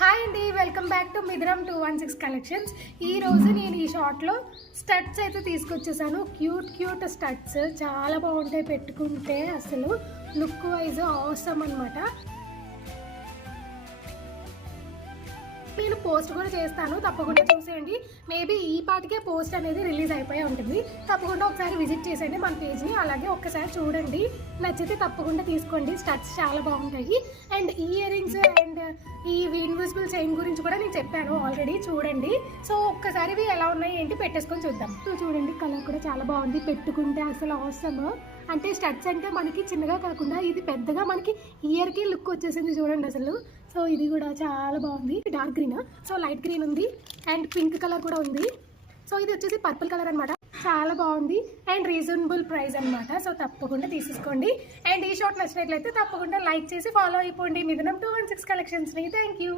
Hi అండి, welcome back to Mithunam 216 collections. ఈరోజు నేను ఈ షార్ట్లో స్టడ్స్ అయితే తీసుకొచ్చేసాను. క్యూట్ స్టడ్స్ చాలా బాగుంటాయి, పెట్టుకుంటే అసలు లుక్ వైజ్ అవసరం అనమాట. నేను పోస్ట్ కూడా చేస్తాను, తప్పకుండా చూసేయండి. మేబీ ఈ పాటికే పోస్ట్ అనేది రిలీజ్ అయిపోయి ఉంటుంది. తప్పకుండా ఒకసారి విజిట్ చేసేయండి మన పేజ్ని. అలాగే ఒక్కసారి చూడండి, నచ్చితే తప్పకుండా తీసుకోండి. స్టడ్స్ చాలా బాగుంటాయి. అండ్ ఇయర్ రింగ్స్ అండ్ ఈ ఇన్విజిబుల్ చైన్ గురించి కూడా నేను చెప్పాను ఆల్రెడీ, చూడండి. సో ఒక్కసారి ఇవి ఎలా ఉన్నాయి ఏంటి పెట్టేసుకొని చూద్దాం. సో చూడండి, కలర్ కూడా చాలా బాగుంది, పెట్టుకుంటే అసలు అవసరం. అంటే స్టడ్స్ అంటే మనకి చిన్నగా కాకుండా ఇది పెద్దగా మనకి ఇయర్కి లుక్ వచ్చేసింది చూడండి అసలు. సో ఇది కూడా చాలా బాగుంది, dark green, so light green ఉంది అండ్ పింక్ కలర్ కూడా ఉంది. సో ఇది వచ్చేసి పర్పుల్ కలర్ అనమాట. చాలా బాగుంది అండ్ రీజనబుల్ ప్రైస్ అనమాట. సో తప్పకుండా తీసేసుకోండి. అండ్ ఈ షార్ట్ నచ్చినట్లయితే తప్పకుండా లైక్ చేసి ఫాలో అయిపోండి మిథునం 216 కలెక్షన్స్ని. Thank you.